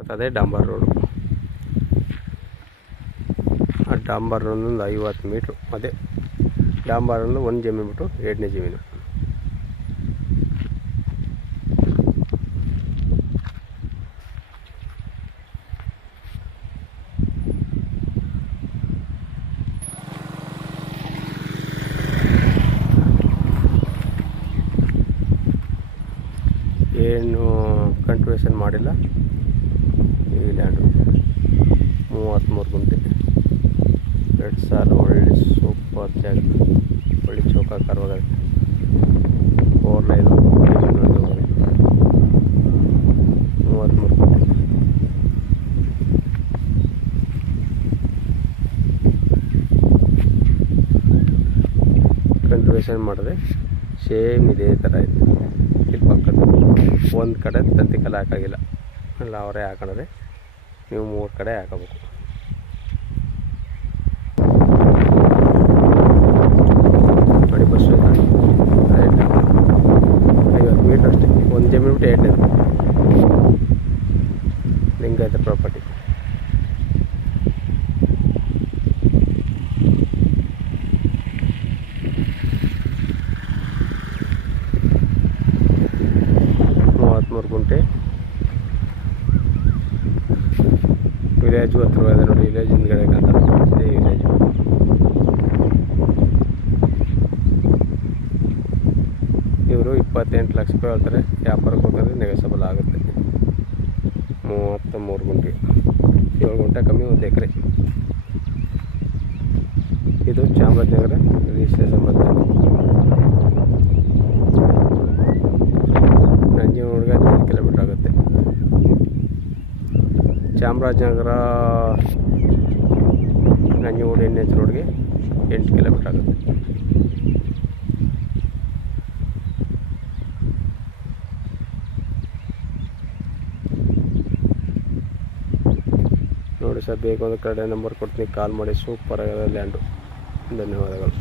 ಮತ್ತು ಅದೇ ಡಾಂಬರ್ ರೋಡು. ಆ ಡಾಂಬರ್ ರೋಡ್ ಒಂದು 50 ಮೀಟ್ರು. ಅದೇ ಡಾಂಬರ್ ರೋಡ್ ಒಂದು ಜಮೀನು ಬಿಟ್ಟು ಎರಡನೇ ಜಮೀನು. ಏನು ಕಂಟ್ರಿಬ್ಯೂಷನ್ ಮಾಡಿಲ್ಲ. ಈ ಲ್ಯಾಂಡು 33 ಗುಂಟೆ, 2 ಸಾಲ. ಒಳ್ಳೆ ಸೂಪರ್ ಜಾಗ, ಒಳ್ಳೆ ಚೌಕಾಕಾರವಾಗಿದೆ. 4 ಲೈನು 33 ಗುಂಟೆ. ಕಂಟ್ರಿಬ್ಯೂಷನ್ ಮಾಡಿದ್ರೆ ಸೇಮ್ ಇದೇ ಥರ ಇದೆ. ಇಲ್ಲಿ ಪಕ್ಕದ ಒಂದು ಕಡೆ ತಂತಿ ಕಲ್ಲು ಹಾಕಾಗಿಲ್ಲ, ಅಲ್ಲ ಅವರೇ ಹಾಕೊಂಡ್ರೆ ನೀವು 3 ಕಡೆ ಹಾಕಬೇಕು. ನೋಡಿ ಬಸ್ಸು 50 ಮೀಟ್ರ್ ಅಷ್ಟೇ. ಒಂದು ಜಮೀನು ಬಿಟ್ಟು 2 ಲಿಂಗಾಯತ ಪ್ರಾಪರ್ಟಿ. ಗುಂಟೆ. ವಿಲೇಜು ಹತ್ರವಾಗಿದೆ ನೋಡಿ. ವಿಲೇಜ್ ಹಿಂದ್ಗಡೆ ಕಾಣ್ತಾರೆ, ಇದೇ ವಿಲೇಜು. ಇವರು 28 ಲಕ್ಷ ರೂಪಾಯಿ ಹೇಳ್ತಾರೆ. ವ್ಯಾಪಾರಕ್ಕೆ ಹೋಗಿದ್ರೆ ನೆಗೋಸಬಲ್ ಆಗುತ್ತೆ. 33 ಗುಂಟೆ, 7 ಗುಂಟೆ ಕಮ್ಮಿ 1 ಎಕರೆ. ಇದು ಚಾಮರಾಜನಗರ ರಿಜಿಸ್ಟ್ರೇಷನ್ ಬಂದ ನಂಜನಗೂಡಿಗೆ 15 ಕಿಲೋಮೀಟ್ರ್ ಆಗುತ್ತೆ. ಚಾಮರಾಜನಗರ ನಂಜನಗೂಡು NH ರೋಡ್ಗೆ 8 ಕಿಲೋಮೀಟ್ರ್ ಆಗುತ್ತೆ. ನೋಡಿ ಸರ್, ಬೇಕು ಅಂದರೆ ಕಡೆ ನಂಬರ್ ಕೊಡ್ತೀನಿ, ಕಾಲ್ ಮಾಡಿ. ಸೂಪರ್ ಆಗಿರೋ ಲ್ಯಾಂಡು. ಧನ್ಯವಾದಗಳು.